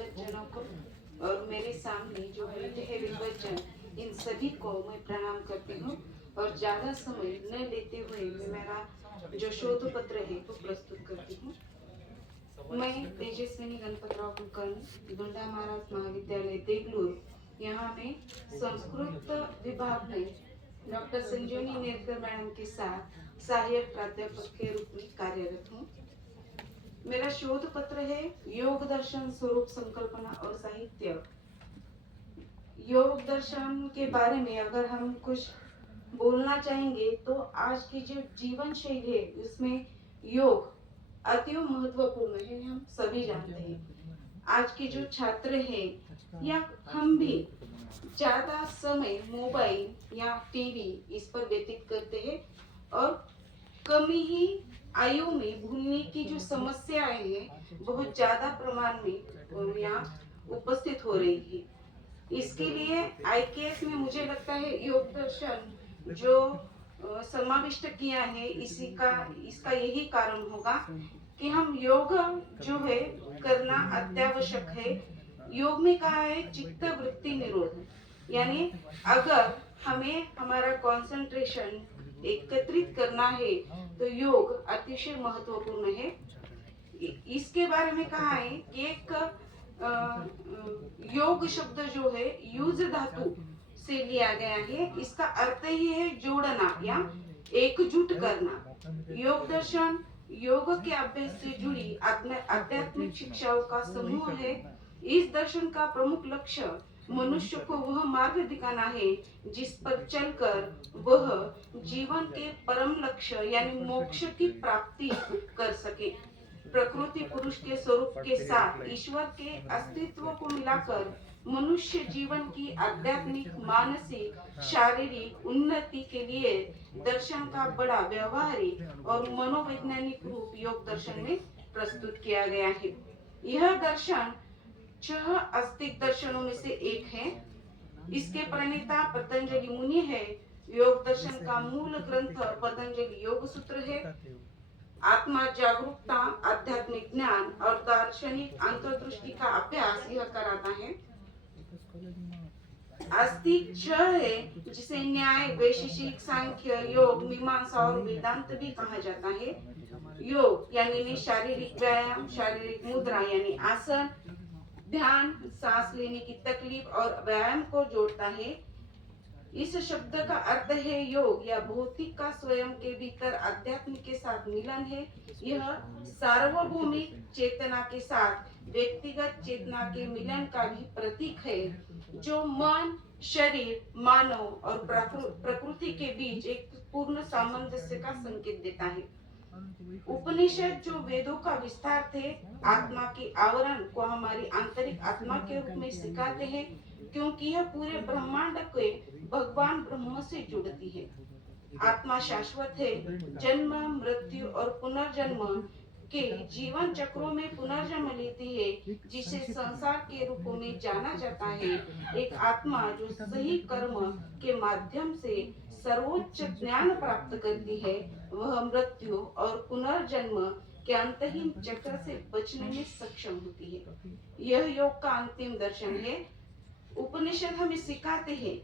विद्वज्जनों को और मेरे सामने जो बैठे हैं विद्वज्जन, इन सभी को मैं प्रणाम करती हूँ। और ज्यादा समय न लेते हुए मैं मेरा जो शोध पत्र है वो प्रस्तुत करती हूँ। मैं तेजस्विनी गणपतराव कुलकर्णी, गुंडा महाराज महाविद्यालय देगलूर, यहाँ में संस्कृत विभाग में डॉक्टर संजीवनी नेरकर मैडम के साथ सहायक प्राध्यापक के रूप में कार्यरत हूँ। मेरा शोध पत्र है योग दर्शन स्वरूप संकल्पना और साहित्य। योग दर्शन के बारे में अगर हम कुछ बोलना चाहेंगे तो आज की जो जीवन शैली है उसमें योग अति महत्वपूर्ण है, हम सभी जानते हैं। आज के जो छात्र हैं या हम भी ज्यादा समय मोबाइल या टीवी इस पर व्यतीत करते हैं और कम ही आयु में भूलने की जो समस्याएं हैं बहुत ज्यादा प्रमाण में यहाँ उपस्थित हो रही है। इसके लिए आईकेएस में मुझे लगता है योग दर्शन जो समाविष्ट किया है इसका यही कारण होगा कि हम योग जो है करना अत्यावश्यक है। योग में कहा है चित्त वृत्ति निरोध, यानी अगर हमें हमारा कंसंट्रेशन एकत्रित करना है तो योग अतिशय महत्वपूर्ण है। इसके बारे में कहा है कि एक योग शब्द जो है यूज धातु से लिया गया है। इसका अर्थ ही है जोड़ना या एकजुट करना। योग दर्शन योग के अभ्यास से जुड़ी आध्यात्मिक शिक्षाओं का समूह है। इस दर्शन का प्रमुख लक्ष्य मनुष्य को वह मार्ग दिखाना है जिस पर चलकर वह जीवन के परम लक्ष्य यानी मोक्ष की प्राप्ति कर सके। प्रकृति पुरुष के स्वरूप के साथ ईश्वर के अस्तित्व को मिलाकर मनुष्य जीवन की आध्यात्मिक, मानसिक, शारीरिक उन्नति के लिए दर्शन का बड़ा व्यवहारिक और मनोवैज्ञानिक रूप योग दर्शन में प्रस्तुत किया गया है। यह दर्शन 6 आस्तिक दर्शनों में से एक है। इसके प्रणेता पतंजलि मुनि है। योग दर्शन का मूल ग्रंथ पतंजलि योग सूत्र है। आत्मा जागरूकता, आध्यात्मिक ज्ञान और दार्शनिक अंतर्दृष्टि का अभ्यास यह कराता है। आस्तिक 6 है जिसे न्याय, वैशेषिक, सांख्य, योग, मीमांसा और वेदांत भी कहा जाता है। योग यानी में शारीरिक व्यायाम, शारीरिक मुद्रा यानी आसन, ध्यान, सांस लेने की तकलीफ और व्यायाम को जोड़ता है। इस शब्द का अर्थ है योग या भौतिक का स्वयं के भीतर अध्यात्म के साथ मिलन है। यह सार्वभौमिक चेतना के साथ व्यक्तिगत चेतना के मिलन का भी प्रतीक है जो मन, शरीर, मानव और प्रकृति के बीच एक पूर्ण सामंजस्य का संकेत देता है। उपनिषद जो वेदों का विस्तार थे, आत्मा के आवरण को हमारी आंतरिक आत्मा के रूप में सिखाते हैं क्योंकि यह पूरे ब्रह्मांड के भगवान ब्रह्म से जुड़ती है। आत्मा शाश्वत है। जन्म, मृत्यु और पुनर्जन्म के जीवन चक्रों में पुनर्जन्म लेती है जिसे संसार के रूप में जाना जाता है। एक आत्मा जो सही कर्म के माध्यम से सर्वोच्च ज्ञान प्राप्त करती है वह मृत्यु और पुनर्जन्म के अंतहीन चक्र से बचने में सक्षम होती है। यह योग का अंतिम दर्शन है। उपनिषद हमें सिखाते हैं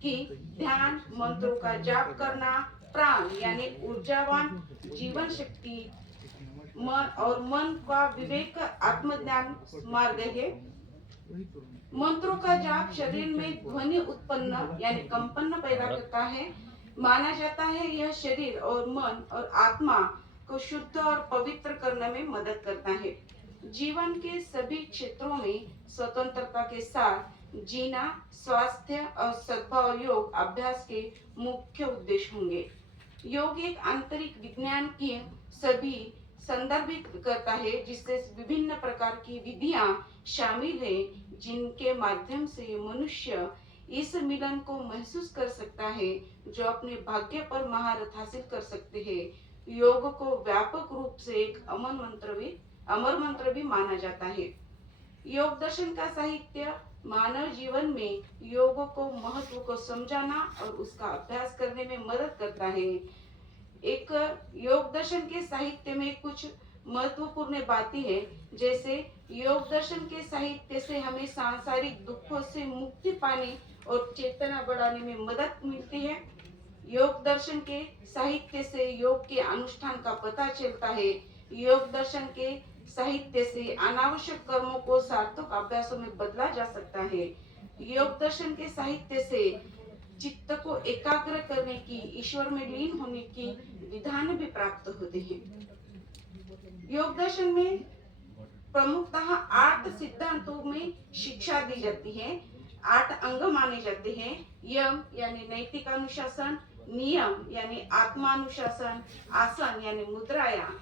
कि ध्यान, मंत्रों का जाप करना, प्राण यानी ऊर्जावान जीवन शक्ति, मन का विवेक आत्मज्ञान मार्ग है। मंत्रों का जाप शरीर में ध्वनि उत्पन्न यानी कंपन पैदा करता है। माना जाता है यह शरीर और मन और आत्मा को शुद्ध और पवित्र करने में मदद करता है। जीवन के सभी क्षेत्रों में स्वतंत्रता के साथ जीना, स्वास्थ्य और सद्भाव योग अभ्यास के मुख्य उद्देश्य होंगे। योग एक आंतरिक विज्ञान की सभी संदर्भित करता है जिससे विभिन्न प्रकार की विधियां शामिल है जिनके माध्यम से मनुष्य इस मिलन को महसूस कर सकता है जो अपने भाग्य पर महारत हासिल कर सकते हैं। योग को व्यापक रूप से एक अमर मंत्र भी माना जाता है। योग दर्शन का साहित्य मानव जीवन में योग को महत्व को समझाना और उसका अभ्यास करने में मदद करता है। एक योग दर्शन के साहित्य में कुछ महत्वपूर्ण बातें हैं जैसे योग दर्शन के साहित्य से हमें सांसारिक दुखों से मुक्ति पाने और चेतना बढ़ाने में मदद मिलती है। योग दर्शन के साहित्य से योग के अनुष्ठान का पता चलता है। योग दर्शन के साहित्य से अनावश्यक कर्मों को सार्थक अभ्यासों में बदला जा सकता है। योग दर्शन के साहित्य से चित्त को एकाग्र करने की, ईश्वर में लीन होने की विधान भी प्राप्त होते हैं। योग दर्शन में प्रमुखतः 8 सिद्धांतों में शिक्षा दी जाती है। 8 अंग माने जाते हैं। यम यानी नैतिक अनुशासन, नियम यानी आत्मानुशासन, आसन यानी मुद्रायाम,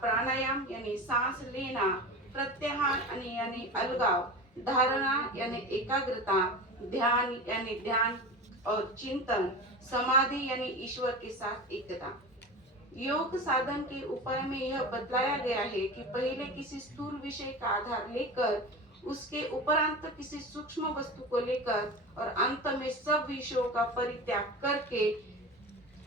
प्राणायाम यानी सांस लेना, प्रत्याहार यानी अलगाव, धारणा यानी एकाग्रता, ध्यान यानी ध्यान और चिंतन, समाधि यानी ईश्वर के साथ एकता। योग साधन के उपाय में यह बतलाया गया है कि पहले किसी स्थूल विषय का आधार लेकर, उसके उपरांत किसी सूक्ष्म वस्तु को लेकर और अंत में सब विषयों का परित्याग करके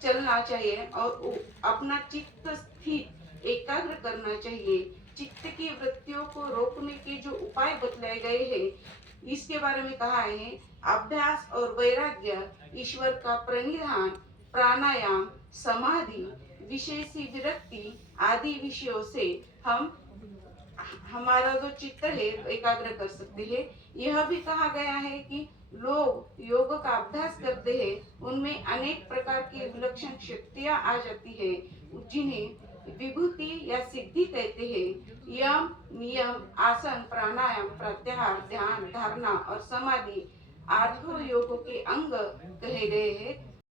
चलना चाहिए और अपना चित्त स्थित एकाग्र करना चाहिए। चित्त की वृत्तियों को रोकने के जो उपाय बतलाए गए हैं, इसके बारे में कहा है अभ्यास और वैराग्य, ईश्वर का प्रणिधान, प्राणायाम, समाधि, विषय से विरक्ति आदि विषयों से हम हमारा जो चित्त है एकाग्र कर सकते हैं। यह भी कहा गया है कि लोग योग का अभ्यास करते हैं, उनमें अनेक प्रकार की विलक्षण शक्तियां आ जाती है, जिन्हें विभूति या सिद्धि कहते हैं। यम, नियम, आसन, प्राणायाम, प्रत्याहार, ध्यान, धारणा और समाधि 8 योगों के अंग कहे गए हैं।